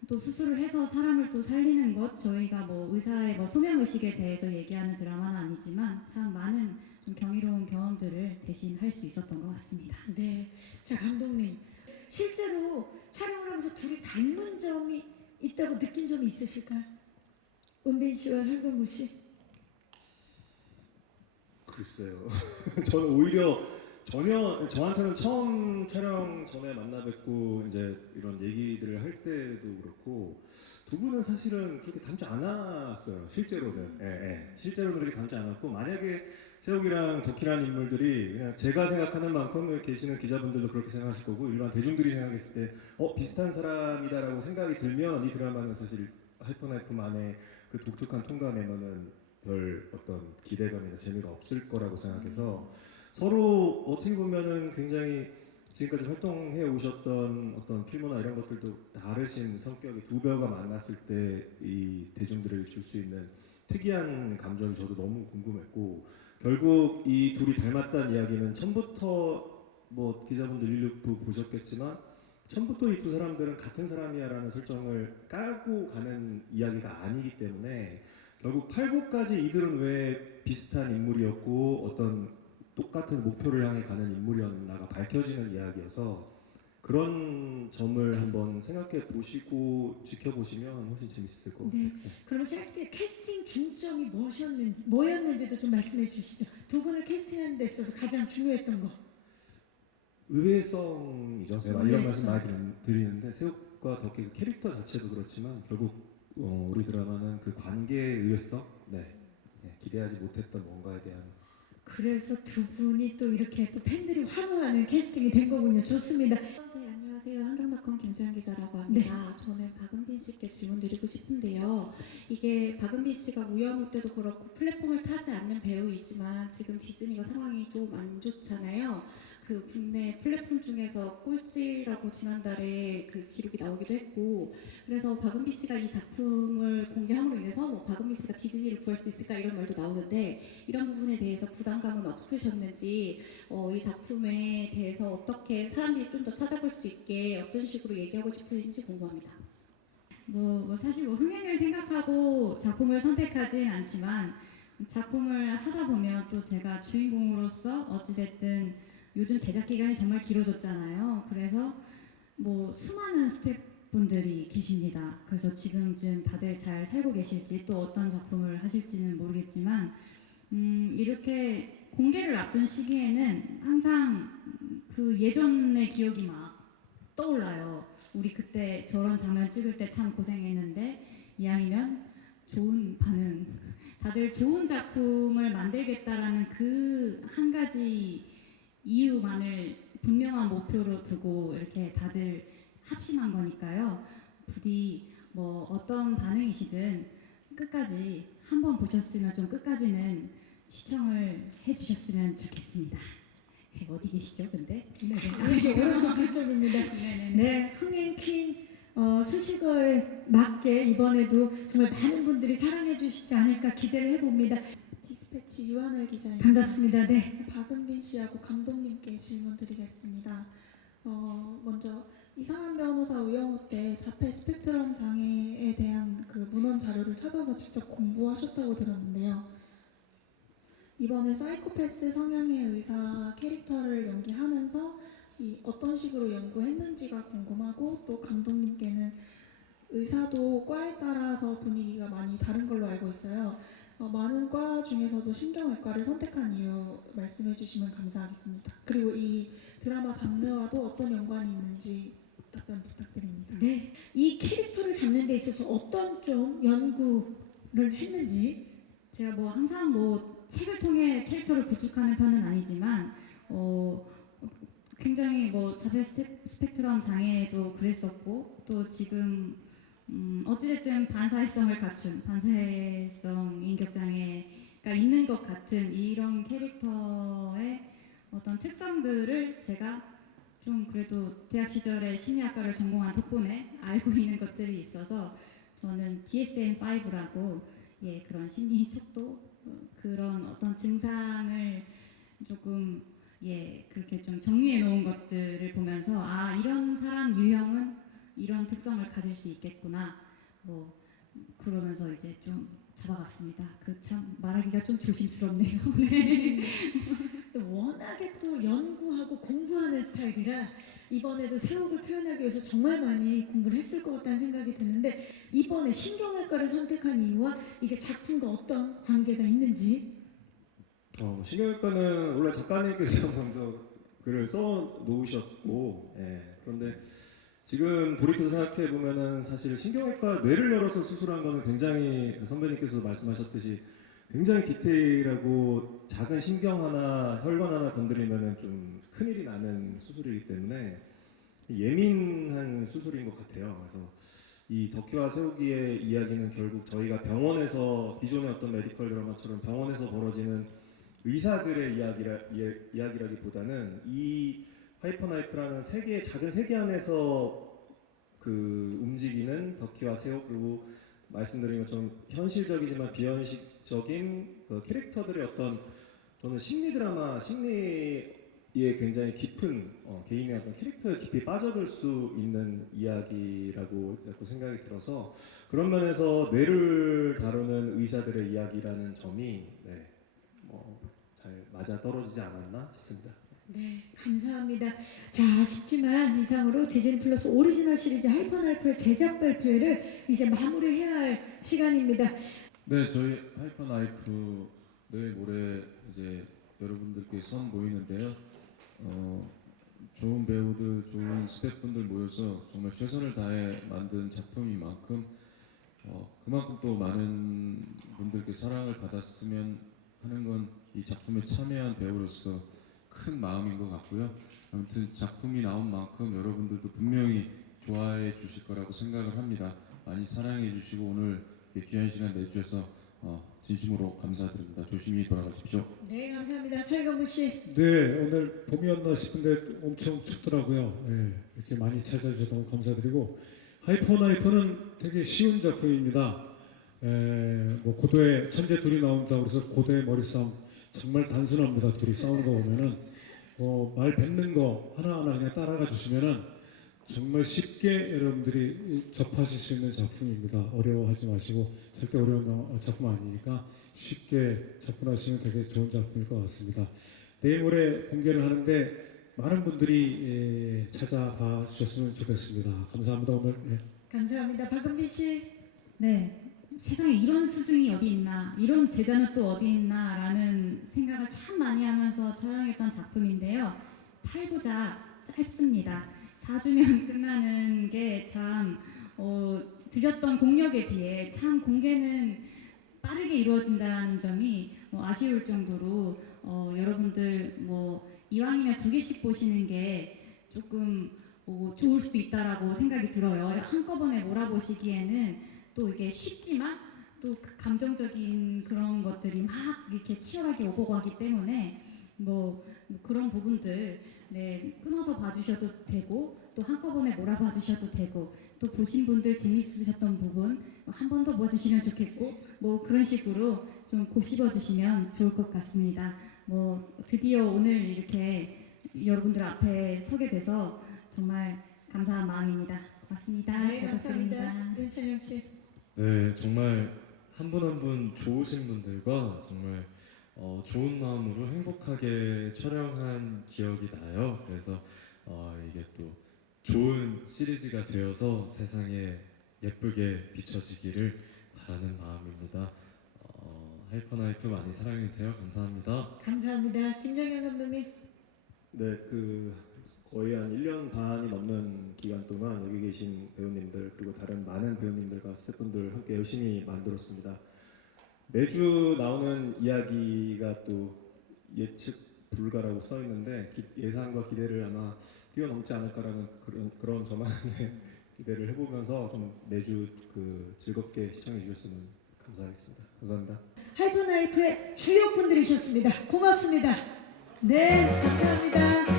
또 수술을 해서 사람을 또 살리는 것, 저희가 뭐 의사의 뭐 소명 의식에 대해서 얘기하는 드라마는 아니지만 참 많은 좀 경이로운 경험들을 대신 할 수 있었던 것 같습니다. 네, 자 감독님 실제로 촬영을 하면서 둘이 닮은 점이 있다고 느낀 점이 있으실까요? 은빈 씨와 설경구 씨. 글쎄요. 저는 오히려 전혀 저한테는 처음 촬영 전에 만나 뵙고 이제 이런 얘기들을 할 때도 그렇고 두 분은 사실은 그렇게 닮지 않았어요. 실제로는. 실제로는 그렇게 닮지 않았고 만약에 세욱이랑 덕희라는 인물들이 그냥 제가 생각하는 만큼 여기 계시는 기자분들도 그렇게 생각하실 거고 일반 대중들이 생각했을 때 비슷한 사람이다라고 생각이 들면 이 드라마는 사실 하이퍼나이프만의 그 독특한 통과 매너는 별 어떤 기대감이나 재미가 없을 거라고 생각해서 서로 어떻게 보면은 굉장히 지금까지 활동해 오셨던 어떤 필모나 이런 것들도 다르신 성격의 두 배우가 만났을 때 이 대중들에게 줄 수 있는 특이한 감정이 저도 너무 궁금했고 결국 이 둘이 닮았다는 이야기는 처음부터 뭐 기자분들 일부 보셨겠지만 처음부터 이 두 사람들은 같은 사람이야라는 설정을 깔고 가는 이야기가 아니기 때문에 결국 8부까지 이들은 왜 비슷한 인물이었고 어떤 똑같은 목표를 향해 가는 인물이었나가 밝혀지는 이야기여서 그런 점을 한번 생각해 보시고 지켜보시면 훨씬 재밌을 것 같아요. 네. 그러면 짧게 캐스팅 중점이 뭐였는지도 좀 말씀해 주시죠. 두 분을 캐스팅하는 데 있어서 가장 중요했던 거. 의외성이죠. 제가 이런 의외성. 말씀 많이 드리는데 세욱과 덕희 그 캐릭터 자체도 그렇지만 결국 우리 드라마는 그 관계의 의외성, 기대하지 못했던 뭔가에 대한. 그래서 두 분이 또 이렇게 또 팬들이 환호하는 캐스팅이 된 거군요. 좋습니다. 네, 안녕하세요. 한경닷컴 김수현 기자라고 합니다. 저는 박은빈 씨께 질문 드리고 싶은데요. 이게 박은빈 씨가 우영우 때도 그렇고 플랫폼을 타지 않는 배우이지만 지금 디즈니가 상황이 좀 안 좋잖아요. 그 국내 플랫폼 중에서 꼴찌라고 지난달에 그 기록이 나오기도 했고 그래서 박은빈 씨가 이 작품을 공개함으로 인해서 뭐 박은빈 씨가 디즈니를 구할 수 있을까 이런 말도 나오는데 이런 부분에 대해서 부담감은 없으셨는지 이 작품에 대해서 어떻게 사람들이 좀 더 찾아볼 수 있게 어떤 식으로 얘기하고 싶으신지 궁금합니다. 사실 흥행을 생각하고 작품을 선택하진 않지만 작품을 하다 보면 또 제가 주인공으로서 어찌됐든 요즘 제작 기간이 정말 길어졌잖아요. 그래서 수많은 스태프분들이 계십니다. 그래서 지금쯤 다들 잘 살고 계실지 또 어떤 작품을 하실지는 모르겠지만 이렇게 공개를 앞둔 시기에는 항상 그 예전의 기억이 막 떠올라요. 우리 그때 저런 장면 찍을 때 참 고생했는데 이왕이면 좋은 반응, 다들 좋은 작품을 만들겠다라는 그 한 가지 이유만을 분명한 목표로 두고 이렇게 다들 합심한 거니까요. 부디 어떤 반응이시든 끝까지 한번 보셨으면 좀 끝까지는 시청을 해주셨으면 좋겠습니다. 어디 계시죠, 근데? 이게 오른쪽 뒤쪽입니다. 네, 흥행 퀸 수식어에 맞게 이번에도 정말 많은 분들이 사랑해 주시지 않을까 기대를 해봅니다. 디스패치 유한을 기자입니다. 반갑습니다. 네. 박은빈 씨하고 감독님께 질문 드리겠습니다. 먼저 이상한 변호사 우영우 때 자폐 스펙트럼 장애에 대한 그 문헌 자료를 찾아서 직접 공부하셨다고 들었는데요. 이번에 사이코패스 성향의 의사 캐릭터를 연기하면서 어떤 식으로 연구했는지가 궁금하고 또 감독님께는 의사도 과에 따라서 분위기가 많이 다른 걸로 알고 있어요. 많은 과 중에서도 신경외과를 선택한 이유 말씀해 주시면 감사하겠습니다. 그리고 이 드라마 장르와도 어떤 연관이 있는지 답변 부탁드립니다. 네, 이 캐릭터를 잡는 데 있어서 어떤 좀 연구를 했는지. 제가 항상 책을 통해 캐릭터를 구축하는 편은 아니지만 굉장히 자폐 스펙트럼 장애도 그랬었고 또 지금 어찌됐든 반사회성을 갖춘 반사회성 인격장애가 있는 것 같은 이런 캐릭터의 어떤 특성들을 제가 좀 그래도 대학 시절에 심리학과를 전공한 덕분에 알고 있는 것들이 있어서 저는 DSM-5라고 그런 심리 척도 그런 어떤 증상을 조금 그렇게 좀 정리해 놓은 것들을 보면서 이런 사람 유형은 이런 특성을 가질 수 있겠구나 그러면서 이제 좀 잡아갔습니다. 참 말하기가 좀 조심스럽네요. 네. 워낙에 또 연구하고 공부하는 스타일이라 이번에도 세욱을 표현하기 위해서 정말 많이 공부를 했을 것 같다는 생각이 드는데 이번에 신경외과를 선택한 이유와 이게 작품과 어떤 관계가 있는지. 신경외과는 원래 작가님께서 먼저 글을 써 놓으셨고 그런데 지금 돌이켜서 생각해 보면은 사실 신경외과 뇌를 열어서 수술한 거는 굉장히 선배님께서 말씀하셨듯이 굉장히 디테일하고 작은 신경 하나, 혈관 하나 건드리면은 좀 큰일이 나는 수술이기 때문에 예민한 수술인 것 같아요. 그래서 이 덕희와 세우기의 이야기는 결국 저희가 병원에서 기존의 어떤 메디컬 드라마처럼 병원에서 벌어지는 의사들의 이야기라기보다는 이 하이퍼나이프라는 세계, 작은 세계 안에서 그 움직이는 덕희와 세우, 그리고 말씀드린 것처럼 현실적이지만 비현실적인 그 캐릭터들의 어떤, 저는 심리 드라마, 심리에 굉장히 깊은 개인의 어떤 캐릭터에 깊이 빠져들 수 있는 이야기라고 생각이 들어서 그런 면에서 뇌를 다루는 의사들의 이야기라는 점이 잘 맞아 떨어지지 않았나 싶습니다. 네, 감사합니다. 자, 아쉽지만 이상으로 디즈니 플러스 오리지널 시리즈 하이퍼나이프의 제작 발표회를 이제 마무리해야 할 시간입니다. 네, 저희 하이퍼나이프 내일 모레 이제 여러분들께 선 모이는데요. 좋은 배우들, 좋은 스태프분들 모여서 정말 최선을 다해 만든 작품인 만큼 그만큼 또 많은 분들께 사랑을 받았으면 하는 건 이 작품에 참여한 배우로서 큰 마음인 것 같고요. 아무튼 작품이 나온 만큼 여러분들도 분명히 좋아해 주실 거라고 생각을 합니다. 많이 사랑해 주시고 오늘 이렇게 귀한 시간 내주셔서 진심으로 감사드립니다. 조심히 돌아가십시오. 네, 감사합니다. 설경구 씨. 네, 오늘 봄이었나 싶은데 엄청 춥더라고요. 네, 이렇게 많이 찾아주셔서 너무 감사드리고 하이퍼나이프는 되게 쉬운 작품입니다. 뭐 고도의 천재 둘이 나온다고 그래서 고도의 머리싸움 정말 단순합니다. 둘이 싸우는 거 보면은 말 뱉는 거 하나하나 그냥 따라가 주시면은 정말 쉽게 여러분들이 접하실 수 있는 작품입니다. 어려워하지 마시고 절대 어려운 작품 아니니까 쉽게 접근하시면 되게 좋은 작품일 것 같습니다. 내일 모레 공개를 하는데 많은 분들이 찾아봐 주셨으면 좋겠습니다. 감사합니다. 오늘. 감사합니다. 박은빈 씨. 네. 세상에 이런 스승이 어디 있나, 이런 제자는 또 어디 있나라는 생각을 참 많이 하면서 촬영했던 작품인데요. 8부작 짧습니다. 4주면 끝나는 게 참 드렸던 공력에 비해 참 공개는 빠르게 이루어진다는 점이 아쉬울 정도로 여러분들 이왕이면 2개씩 보시는 게 조금 좋을 수도 있다라고 생각이 들어요. 한꺼번에 몰아보시기에는 또 이게 쉽지만 또 그 감정적인 그런 것들이 막 이렇게 치열하게 오고 가기 때문에 그런 부분들 끊어서 봐주셔도 되고 또 한꺼번에 몰아봐 주셔도 되고 또 보신 분들 재밌으셨던 부분 한 번 더 봐주시면 좋겠고 그런 식으로 좀 곱씹어 주시면 좋을 것 같습니다. 드디어 오늘 이렇게 여러분들 앞에 서게 돼서 정말 감사한 마음입니다. 고맙습니다. 네, 잘 감사합니다. 부탁드립니다. 윤찬영 씨. 네, 정말 한 분 한 분 좋으신 분들과 정말 좋은 마음으로 행복하게 촬영한 기억이 나요. 그래서 이게 또 좋은 시리즈가 되어서 세상에 예쁘게 비춰지기를 바라는 마음입니다. 하이퍼나이프 많이 사랑해주세요. 감사합니다. 감사합니다. 김정현 감독님. 네, 거의 한 1년 반이 넘는 기간 동안 여기 계신 배우님들 그리고 다른 많은 배우님들과 스태프분들 함께 열심히 만들었습니다. 매주 나오는 이야기가 또 예측 불가라고 써 있는데 예상과 기대를 아마 뛰어넘지 않을까라는 그런 저만의 기대를 해보면서 좀 매주 즐겁게 시청해 주셨으면 감사하겠습니다. 감사합니다. 하이퍼나이프의 주역분들이셨습니다. 고맙습니다. 네, 감사합니다.